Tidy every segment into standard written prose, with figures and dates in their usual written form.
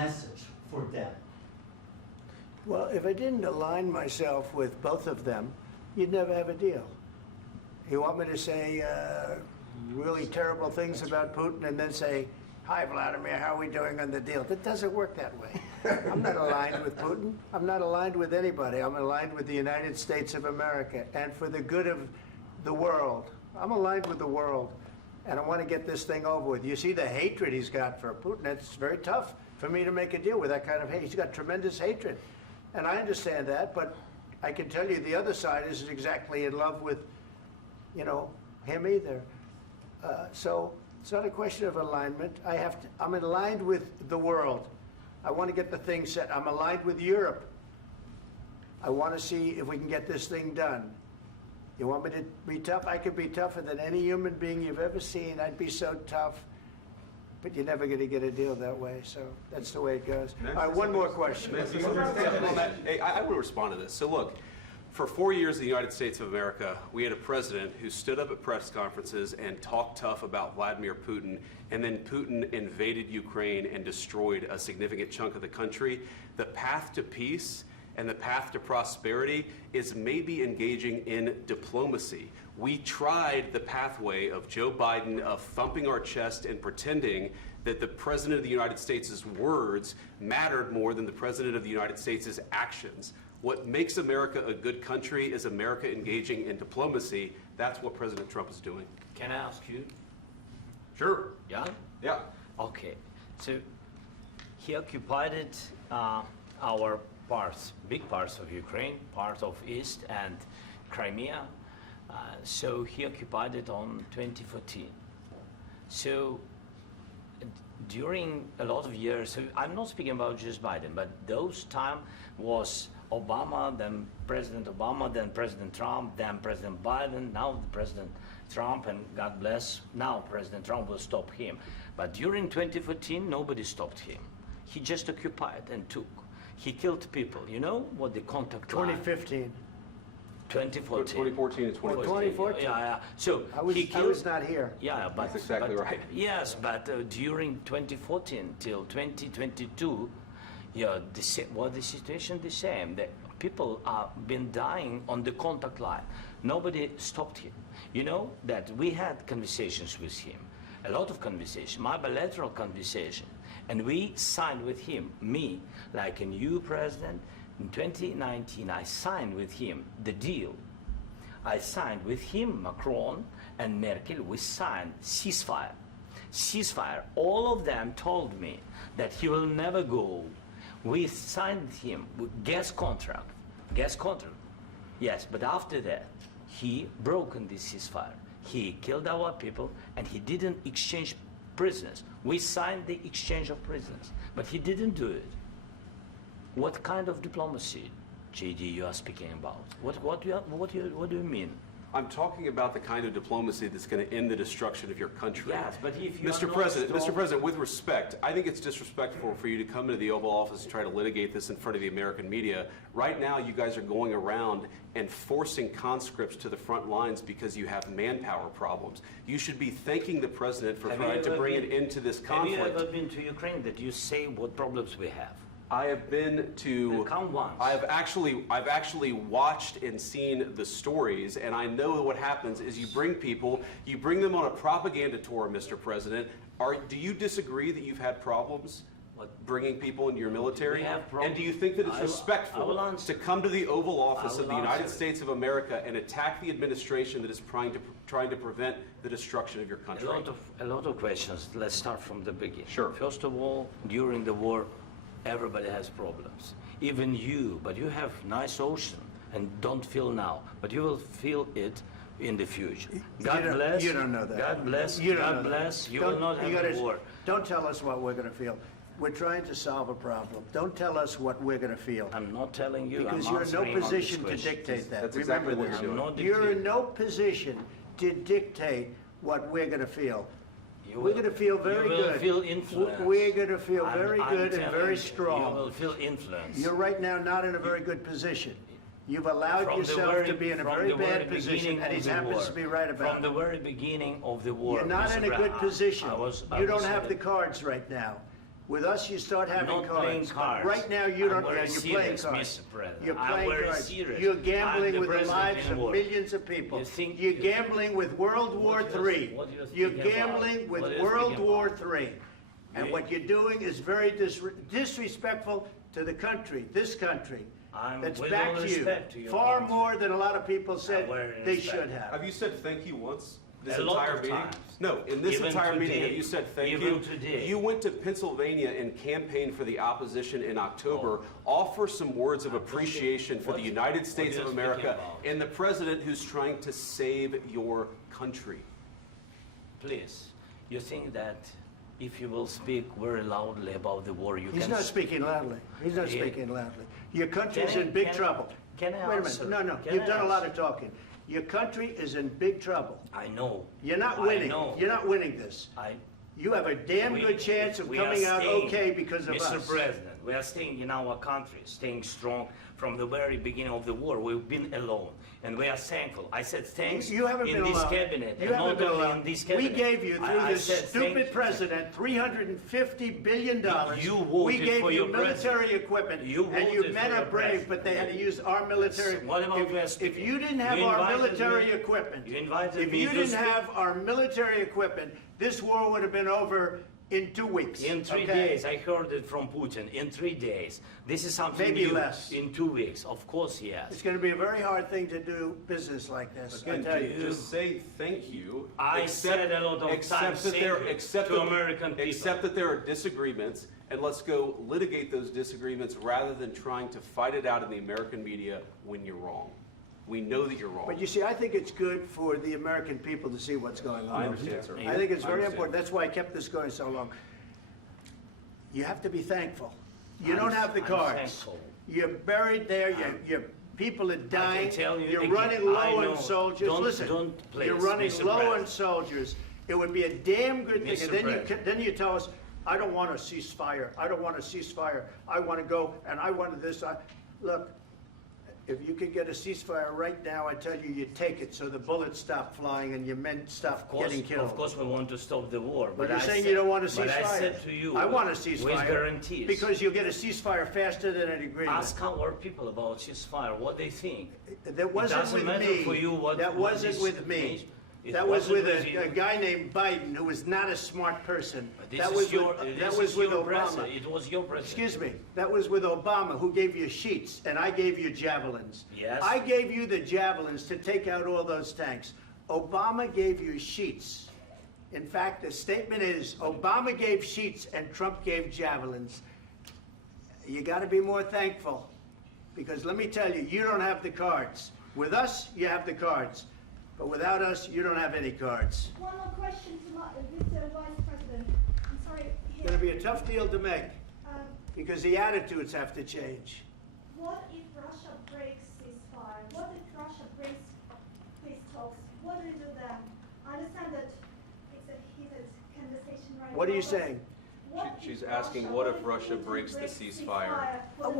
message for them? Well, if I didn't align myself with both of them, you'd never have a deal. You want me to say really terrible things about Putin and then say, "Hi, Vladimir, how are we doing on the deal?" That doesn't work that way. I'm not aligned with Putin. I'm not aligned with anybody. I'm aligned with the United States of America and for the good of the world. I'm aligned with the world, and I want to get this thing over with. You see the hatred he's got for Putin. It's very tough for me to make a deal with that kind of hate. He's got tremendous hatred, and I understand that, but I can tell you the other side isn't exactly in love with, you know, him either. So it's not a question of alignment. I'm aligned with the world. I want to get the thing set. I'm aligned with Europe. I want to see if we can get this thing done. You want me to be tough? I could be tougher than any human being you've ever seen. I'd be so tough. But you're never going to get a deal that way. So that's the way it goes. All right, one more question. Hey, I want to respond to this. So look, for 4 years in the United States of America, we had a president who stood up at press conferences and talked tough about Vladimir Putin, and then Putin invaded Ukraine and destroyed a significant chunk of the country. The path to peace and the path to prosperity is maybe engaging in diplomacy. We tried the pathway of Joe Biden of thumping our chest and pretending that the President of the United States' words mattered more than the President of the United States' actions. What makes America a good country is America engaging in diplomacy. That's what President Trump is doing. Can I ask you? Sure. Yeah? Yeah. Okay. So he occupied our parts, big parts of Ukraine, part of East and Crimea. So he occupied it on 2014. So during a lot of years, so I'm not speaking about just Biden, but those time was Obama, then President Obama, then President Trump, then President Biden, now President Trump, and God bless, now President Trump will stop him. But during 2014, nobody stopped him. He just occupied and took. He killed people. You know what the contact line? 2015. 2014. 2014 and 2015. 2014. Yeah. So I was not here. Yeah, but That's exactly but, right. Yes, but during 2014 till 2022, yeah, the situation the same. The people are been dying on the contact line. Nobody stopped him. You know that we had conversations with him, a lot of conversations, my bilateral conversation, and we signed with him. Me, like a new president, in 2019, I signed with him the deal. I signed with him, Macron and Merkel. We signed ceasefire. Ceasefire. All of them told me that he will never go. We signed him with gas contract. Gas contract. Yes, but after that, he broken this ceasefire. He killed our people and he didn't exchange prisoners. We signed the exchange of prisoners, but he didn't do it. What kind of diplomacy, JD, you are speaking about? What do you mean? I'm talking about the kind of diplomacy that's going to end the destruction of your country. Yes, but if you Mr. President, with respect, I think it's disrespectful for you to come into the Oval Office and try to litigate this in front of the American media. Right now, you guys are going around and forcing conscripts to the front lines because you have manpower problems. You should be thanking the President for trying to bring an end to this conflict. Have you ever been to Ukraine that you say what problems we have? I have been to. Come once. I've actually watched and seen the stories, and I know what happens is you bring people, you bring them on a propaganda tour, Mr. President. Do you disagree that you've had problems bringing people into your military? And do you think that it's respectful to come to the Oval Office of the United States of America and attack the administration that is trying to prevent the destruction of your country? A lot of questions. Let's start from the beginning. Sure. First of all, during the war, everybody has problems. Even you, but you have nice ocean and don't feel now, but you will feel it in the future. God bless. You don't know that. God bless. You don't God know bless. that. You will not have a war. Don't tell us what we're going to feel. We're trying to solve a problem. Don't tell us what we're going to feel. I'm not telling you. Because I'm you're in no answering on position this to question. dictate that. That's Remember exactly what this. you're doing. You're in no position to dictate what we're going to feel. We're going to feel very good. You will feel influence. We're going to feel very I'm good and telling very you, strong. You will feel influence. You're right now not in a very good position. You've allowed yourself to be in a very bad position, and he happens to be right about it. From the very beginning of the war. You're not in a good position. You don't have the cards right now. With us, you start having not cards. playing cards. Right now, you don't. I'm very You're playing serious, cards. Mr. President. You're I'm playing very cards. serious. You're I'm gambling the with the president lives in of war. millions of people. You think You're you- gambling with World War What you're- III. what you're You're speaking about? gambling with What you're World speaking War about? III. And You- what you're doing is very disrespectful to the country, this country. I'm That's with back all to respect you. to your Far country. more than a lot of people said very they respect. should have. Have you said thank you once? This A lot entire of meeting? times. No, in this Even entire meeting, today. have you said thank Even you? today. You went to Pennsylvania and campaigned for the opposition in October. Offer some words of appreciation for the What- United States what of you're speaking America about? and the president who's trying to save your country. Please, you think that if you will speak very loudly about the war, you He's can... not speaking loudly. He's not Yeah. speaking loudly. Your country's Can I- in big can I- trouble. can I Wait a answer? minute. No, Can you've I done a lot answer? of talking. Your country is in big trouble. I know. You're not I winning. know. You're not winning this. You have a damn We- good chance of we are coming out staying, okay because of Mr. us. President, we are staying in our country, staying strong from the very beginning of the war. We've been alone, and we are thankful. I said thanks You haven't in been this alone. cabinet, You and haven't not been only alone. in this We cabinet. gave you, through I this said stupid thank- president, $350 billion. You We voted gave for you your military president. equipment, You and you voted men for are your brave, president. but they had to use our military. What about we are If speaking? you didn't have You our invited military me- equipment, you invited if me you to didn't speak. have our military equipment, this war would have been over in 2 weeks. In 3 okay? days, I heard it from Putin. In 3 days, this is something Maybe new. less. In 2 weeks, of course, yes. It's going to be a very hard thing to do business like this. I Again, tell you. just say thank you. I said a lot of accept times that thank there, you accept to that- American people. Accept that there are disagreements, and let's go litigate those disagreements rather than trying to fight it out in the American media when you're wrong. We know that you're wrong. But you see, I think it's good for the American people to see what's going on. I understand, sir. I think it's I very understand. important. That's why I kept this going so long. You have to be thankful. You I'm- don't have the I'm cards. thankful. You're buried there. Your people are dying. tell you You're again, running I low know. on soldiers. Don't- Listen, don't please, you're running Mr. low on President. soldiers. It would be a damn good thing. Mr. And then President. then you tell us, I don't want a ceasefire. I don't want a ceasefire. I want to go and I want this. Look, if you could get a ceasefire right now, I tell you, you take it so the bullets stop flying and your men stop getting killed. Of course, we want to stop the war. But you're I saying said- you don't want a ceasefire. But I said to you, I want a with ceasefire. guarantees. Because you'll get a ceasefire faster than an agreement. Ask our people about ceasefire, what they think. That wasn't doesn't with matter me. for you what- That what wasn't this with me. means. It That was wasn't with with a you. guy named Biden who was not a smart person. This That is was your, with, this that was is with your Obama. president. It was your president. Excuse me. That was with Obama, who gave you sheets, and I gave you javelins. Yes. I gave you the javelins to take out all those tanks. Obama gave you sheets. In fact, the statement is Obama gave sheets and Trump gave javelins. You got to be more thankful, because let me tell you, you don't have the cards. With us, you have the cards. But without us, you don't have any cards. One more question to Mr. Vice President. I'm sorry. It's going to be a tough deal to make, Um, because the attitudes have to change. what if Russia breaks ceasefire? What if Russia breaks peace talks? What do you do then? I understand that it's a heated conversation right now. What are you but saying? what if She's asking, what if Russia Putin breaks the ceasefire? for the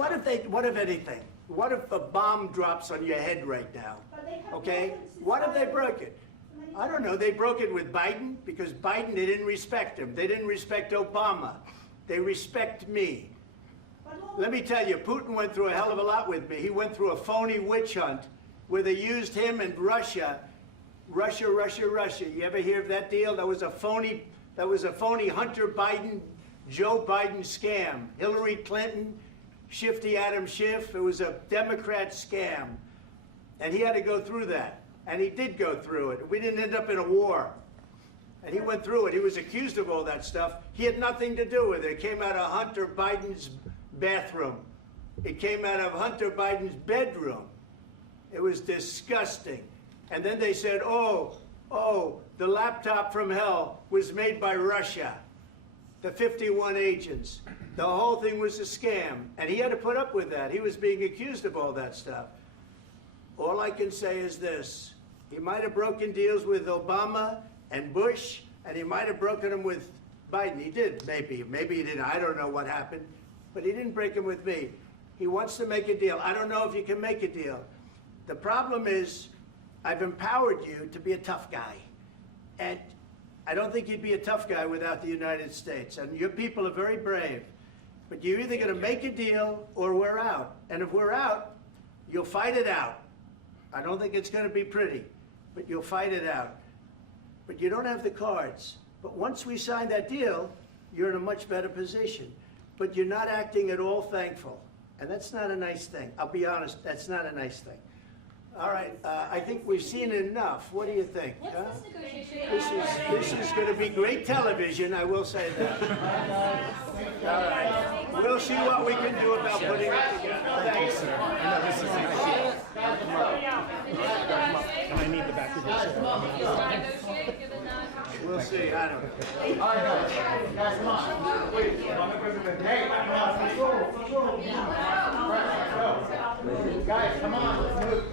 What if anything? What if a bomb drops on your head right now? But they have Okay? broken What if they ceasefire broke it? many I don't know. They broke it with Biden because Biden, they didn't respect him. They didn't respect Obama. They respect me. But what- Let me tell you, Putin went through a hell of a lot with me. He went through a phony witch hunt where they used him and Russia. Russia. You ever hear of that deal? That was a phony Hunter Biden, Joe Biden scam. Hillary Clinton, Shifty Adam Schiff. It was a Democrat scam. And he had to go through that. And he did go through it. We didn't end up in a war. And he went through it. He was accused of all that stuff. He had nothing to do with it. It came out of Hunter Biden's bathroom. It came out of Hunter Biden's bedroom. It was disgusting. And then they said, oh, the laptop from hell was made by Russia. The 51 agents. The whole thing was a scam. And he had to put up with that. He was being accused of all that stuff. All I can say is this. He might have broken deals with Obama and Bush, and he might have broken them with Biden. He did, maybe. Maybe he didn't. I don't know what happened. But he didn't break them with me. He wants to make a deal. I don't know if you can make a deal. The problem is, I've empowered you to be a tough guy. And I don't think you'd be a tough guy without the United States. And your people are very brave. But you're either going to make a deal or we're out. And if we're out, you'll fight it out. I don't think it's going to be pretty, but you'll fight it out. But you don't have the cards. But once we sign that deal, you're in a much better position. But you're not acting at all thankful. And that's not a nice thing. I'll be honest, that's not a nice thing. All right, I think we've seen enough. What do you think? What's huh? this negotiation? This is going to be great television, I will say that. All right, we'll see what we can do about putting it together. Thanks. I need the back of this. We'll see, I don't know. Guys, come on, let's move.